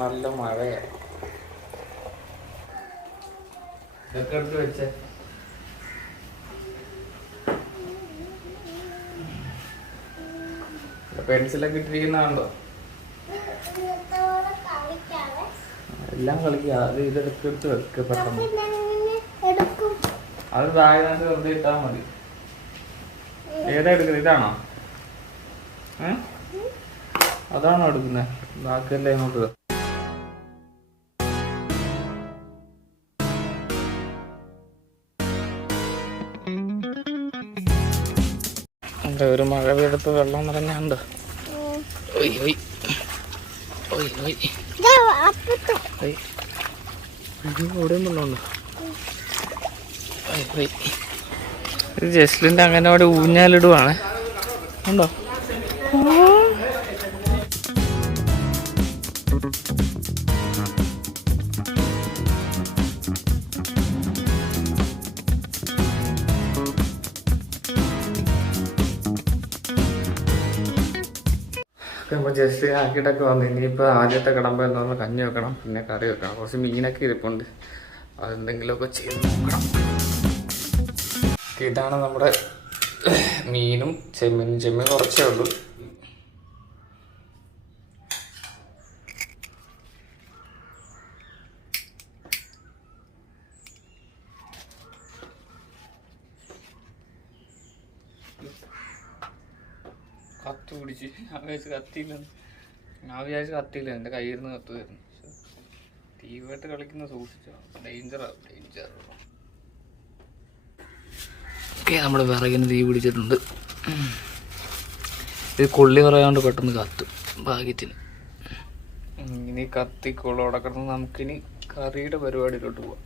നല്ല മഴയാണ്. ഇതൊക്കെ എടുത്ത് വെച്ചേ. പെൻസിലൊക്കെ ഇട്ടിരിക്കുന്നുണ്ടോ? എല്ലാം കളിക്കുക. അത് ഇതെടുത്ത് വെക്ക് പെട്ടെന്ന്. അത് ബാഗിനകത്ത് വെറുതെ ഇട്ടാൽ മതി. ഏതാ എടുക്കുന്നത്? ഇതാണോ? അതാണോ എടുക്കുന്നത്? ബാക്കിയല്ലേ ഇങ്ങോട്ട്. ഒരു മഴ പെയ്തപ്പോ വെള്ളം നിറഞ്ഞാണ്ട്. ഇവിടെയും വെള്ളമുണ്ട്. ഇത് ജസ്ലിൻ്റെ അംഗനവാടി ഊഞ്ഞാലിടുവാണ്. ഉണ്ടോ? ഇപ്പോൾ ജസ്റ്റ് ആക്കിയിട്ടൊക്കെ വന്നു. ഇനിയിപ്പോൾ ആദ്യത്തെ കിടമ്പോൾ എന്താണെന്ന് കഞ്ഞി വെക്കണം, പിന്നെ കറി വെക്കണം. കുറച്ച് മീനൊക്കെ ഇരിപ്പുണ്ട്, അതെന്തെങ്കിലുമൊക്കെ ചെയ്ത് നോക്കണം. ഇതാണ് നമ്മുടെ മീനും ചെമ്മീനും. ചെമ്മീൻ കുറച്ചേ ഉള്ളൂ. കത്ത് പിടിച്ച് ഞാൻ വിചാരിച്ച് കത്തിയില്ല. എൻ്റെ കയ്യിൽ നിന്ന് കത്ത് വരുന്നു. തീവായിട്ട് കളിക്കുന്ന സൂക്ഷിച്ചോ, ഡേഞ്ചറാണ്. ഓക്കെ, നമ്മുടെ വിറകിന് തീ പിടിച്ചിട്ടുണ്ട്. ഇത് കൊള്ളി പറയാണ്ട് പെട്ടെന്ന് കത്തും ഭാഗ്യത്തിന്. ഇനി കത്തിക്കോളും. അവിടെ കിടന്ന് നമുക്കിനി കറിയുടെ പരിപാടിയിലോട്ട് പോവാം.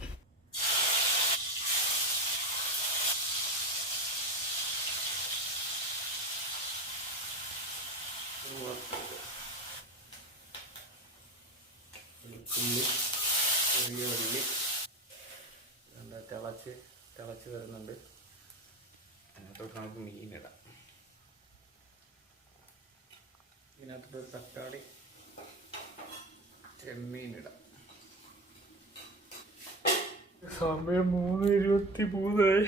ചെറിയ ഉള്ളി എന്താ തിളച്ച് വരുന്നുണ്ട്. അതിനകത്തോട്ട് നമുക്ക് മീനിടാം. ഇതിനകത്തൊരു തക്കാളി, ചെമ്മീനിടാം. സമയം 3:23.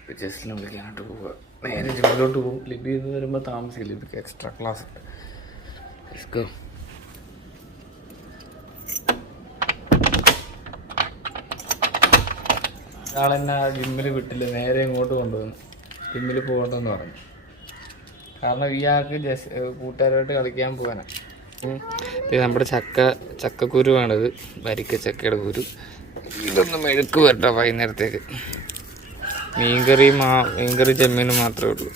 ഇപ്പം ജസ്റ്റിനെ വിളിക്കാനായിട്ട് പോവുക. നേരെ ജിമ്മിലോട്ട് പോകും. ലിബി എന്ന് വരുമ്പോൾ താമസിക്കില്ല. ലിബിക്ക് എക്സ്ട്രാ ക്ലാസ് ഉണ്ട്. ആളെന്നെ ജിമ്മിൽ വിട്ടില്ല, നേരെ ഇങ്ങോട്ട് കൊണ്ടുവന്നു. ജിമ്മിൽ പോകണ്ടെന്ന് പറഞ്ഞു. കാരണം ഇയാൾക്ക് കൂട്ടുകാരായിട്ട് കളിക്കാൻ പോകാനാണ്. ഇത് നമ്മുടെ ചക്കക്കുരുവാണിത്, വരിക്ക ചക്കയുടെ കുരു. ഇതൊന്ന് മെഴുക്ക് വരട്ടെ വൈകുന്നേരത്തേക്ക്. മീൻകറി ചെമ്മീനും മാത്രമേ ഉള്ളൂ.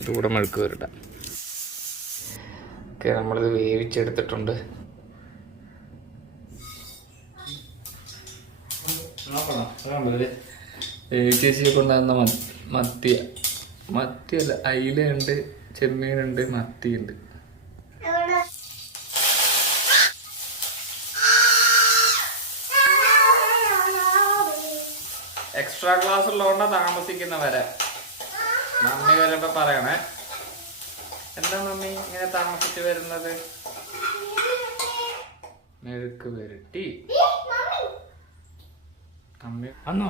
ഇതുകൂടെ മെഴുക്ക് വരട്ടെ. ഓക്കെ, നമ്മളിത് വേവിച്ചെടുത്തിട്ടുണ്ട്. ചേച്ചിയെ കൊണ്ടുവന്ന മത്തിയല്ല, അയിലുണ്ട്, ചെമ്മീനുണ്ട്, മത്തിയുണ്ട്. എക്സ്ട്രാ ക്ലാസ് ഉള്ളതുകൊണ്ടാണ് താമസിക്കുന്നവരെ. മമ്മി വരുമ്പോ പറയണേ. എന്താ മമ്മി ഇങ്ങനെ താമസിച്ച് വരുന്നത്? മെഴുക്ക് വരട്ടി അമ്മ അന്നോ